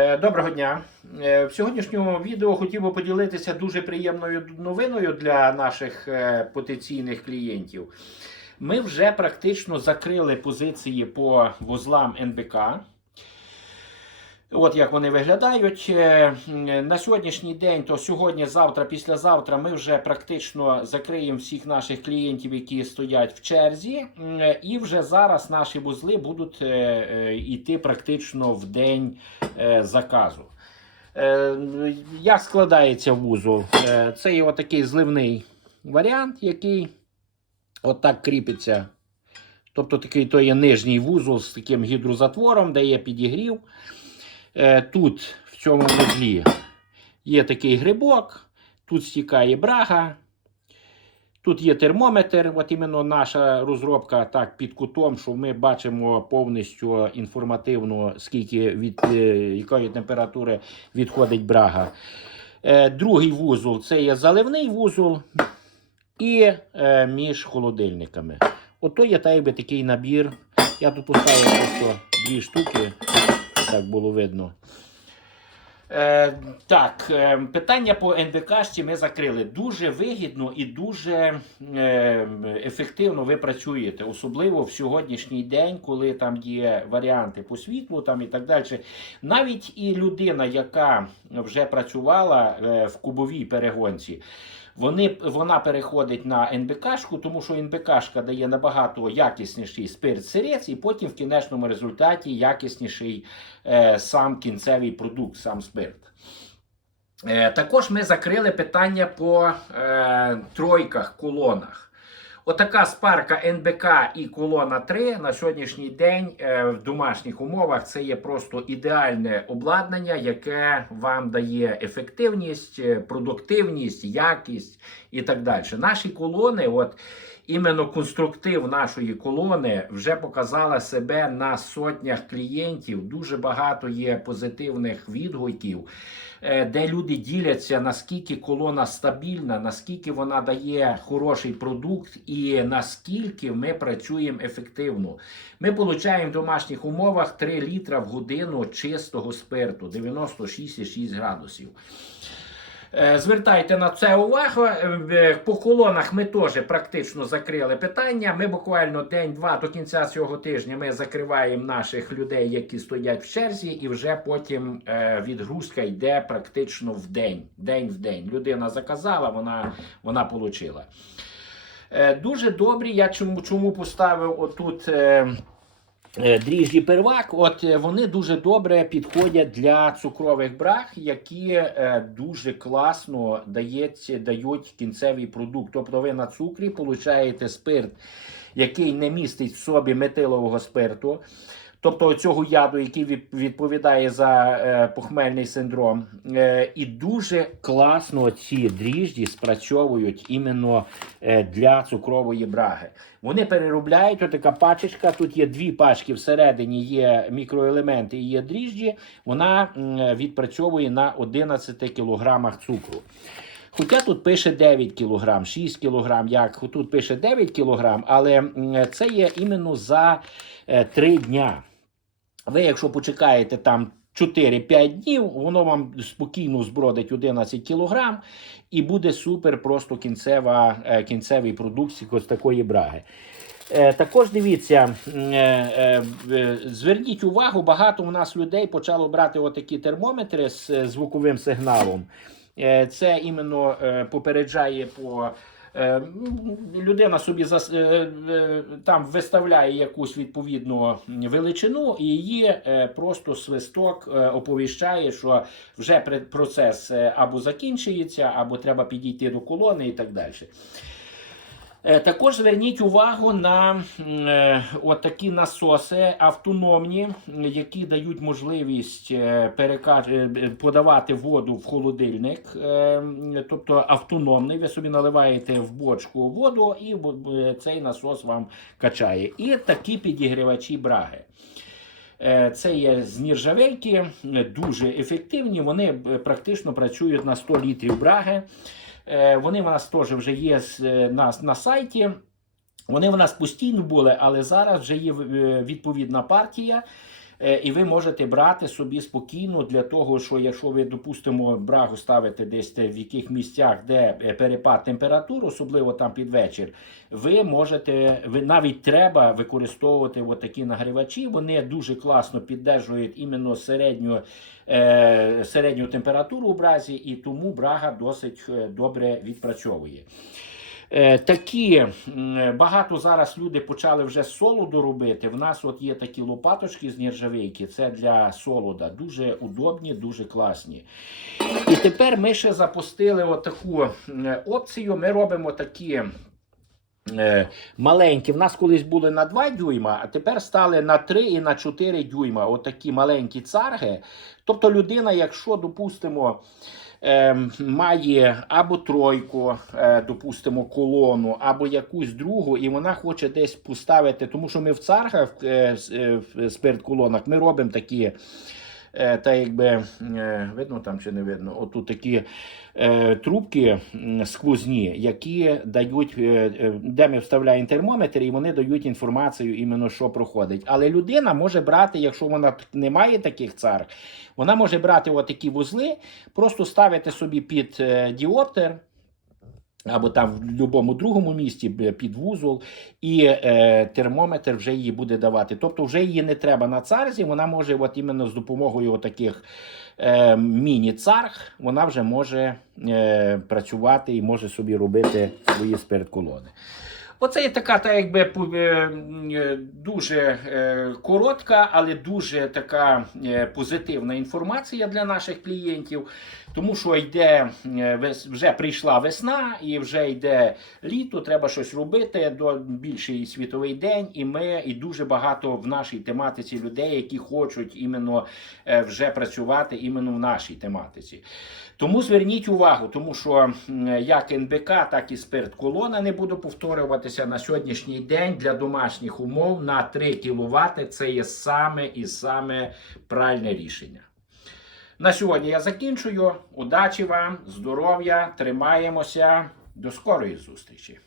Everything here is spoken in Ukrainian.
Е, Доброго дня. Е, В сьогоднішньому відео хотів би поділитися дуже приємною новиною для наших е, потенційних клієнтів. Ми вже практично закрили позиції по вузлам НБК. От як вони виглядають. На сьогоднішній день, то сьогодні, завтра, післязавтра, ми вже практично закриємо всіх наших клієнтів, які стоять в черзі. І вже зараз наші вузли будуть йти практично в день заказу. Е, Як складається вузол? Е, Це є отакий зливний варіант, який отак кріпиться. Тобто такий то є нижній вузол з таким гідрозатвором, де є підігрів. Е, Тут в цьому вузлі є такий грибок, тут стікає брага, тут є термометр. От іменно наша розробка так під кутом, що ми бачимо повністю інформативно, скільки від е, якої температури відходить брага. Е, Другий вузол це є заливний вузол і е, між холодильниками. Ото є так, якби такий набір. Я тут поставив просто дві штуки, так було видно. Е, так, е, питання по НДКшці ми закрили. Дуже вигідно і дуже е, ефективно ви працюєте, особливо в сьогоднішній день, коли там є варіанти по світлу там і так далі. Навіть і людина, яка вже працювала е, в кубовій перегонці, вони, вона переходить на НБКшку, тому що НБКшка дає набагато якісніший спирт сирець, і потім в кінечному результаті якісніший е, сам кінцевий продукт, сам спирт. Е, також ми закрили питання по е, тройках, колонах. Отака спарка НБК і колона 3 на сьогоднішній день е, в домашніх умовах це є просто ідеальне обладнання, яке вам дає ефективність, е, продуктивність, якість і так далі. Наші колони, от іменно конструктив нашої колони вже показала себе на сотнях клієнтів. Дуже багато є позитивних відгуків, е, де люди діляться, наскільки колона стабільна, наскільки вона дає хороший продукт і наскільки ми працюємо ефективно. Ми отримуємо в домашніх умовах 3 літра в годину чистого спирту 96,6 градусів. Е, Звертайте на це увагу. Е, По колонах ми теж практично закрили питання. Ми буквально день-два до кінця цього тижня ми закриваємо наших людей, які стоять в черзі, і вже потім е, відгрузка йде практично в день. День в день. Людина заказала, вона, вона отримала. Дуже добрі. Я чому, чому поставив отут. Е, Дріжджі первак, от е, вони дуже добре підходять для цукрових брах, які е, дуже класно дають, дають кінцевий продукт. Тобто ви на цукрі получаєте спирт, який не містить в собі метилового спирту. Тобто цього яду, який відповідає за е, похмельний синдром, е, і дуже класно ці дріжджі спрацьовують іменно е, для цукрової браги. Вони переробляють отака пачечка. Тут є дві пачки всередині, є мікроелементи і є дріжджі. Вона відпрацьовує на 11 кілограмах цукру. Хоча тут пише 9 кг, 6 кг, як тут пише 9 кг, але це є іменно за 3 дня. Ви, якщо почекаєте там 4-5 днів, воно вам спокійно збродить 11 кг і буде супер просто кінцева, е, кінцевий продукт ось такої браги. Е, Також дивіться, е, зверніть увагу, багато у нас людей почало брати отакі термометри з звуковим сигналом. Це іменно попереджає по. Е, м, Людина собі е, е, там виставляє якусь відповідну величину, і її просто свисток оповіщає, що вже процес або закінчується, або треба підійти до колони і так далі. Е, Також зверніть увагу на е, такі насоси автономні, які дають можливість е, подавати воду в холодильник, тобто автономний. Ви собі наливаєте в бочку воду, і цей насос вам качає. І такі підігрівачі браги. Це є з нержавейки, дуже ефективні. Вони практично працюють на 100 літрів браги. Е, Вони в нас теж вже є е, на, на сайті. Вони в нас постійно були, але зараз вже є е, відповідна партія. Е, І ви можете брати собі спокійно для того, що якщо ви, допустимо, брагу ставите десь в яких місцях, де е, перепад температур, особливо там під вечір, ви можете, ви навіть треба використовувати такі нагрівачі. Вони дуже класно піддержують іменно середню, е, середню температуру у бразі, і тому брага досить добре відпрацьовує. Е, Такі багато зараз люди почали вже солоду робити. В нас от є такі лопаточки з нержавейки. Це для солода. Дуже удобні, дуже класні. І тепер ми ще запустили отаку опцію. Ми робимо такі. Е, Маленькі, в нас колись були на 2 дюйма, а тепер стали на 3 і на 4 дюйма. Отакі маленькі царги. Тобто людина, якщо, допустимо, ем, має або тройку, е, допустимо, колону, або якусь другу, і вона хоче десь поставити, тому що ми в царгах, е, е, в спирт-колонах, ми робимо такі. Е, Та якби е, видно там чи не видно, отут такі е, трубки сквозні, які дають, де ми вставляємо термометр, і вони дають інформацію іменно, що проходить. Але людина може брати, якщо вона не має таких цар, вона може брати отакі вузли, просто ставити собі під діоптер. Або там в будь-якому другому місті під вузол, і е, термометр вже її буде давати. Тобто вже її не треба на царзі, вона може от іменно з допомогою таких е, міні-царг, вона вже може е, працювати і може собі робити свої спирт-колони. Оце є така, та якби е, е, дуже е, коротка, але дуже така позитивна інформація для наших клієнтів. Тому що йде вже прийшла весна і вже йде літо. Треба щось робити до більший світовий день. І ми і дуже багато в нашій тематиці людей, які хочуть іменно вже працювати іменно в нашій тематиці. Тому зверніть увагу, тому що як НБК, так і спирт колона не буду повторюватися на сьогоднішній день для домашніх умов на 3 кВт. Це є саме і саме правильне рішення. На сьогодні я закінчую. Удачі вам, здоров'я, тримаємося. До скорої зустрічі!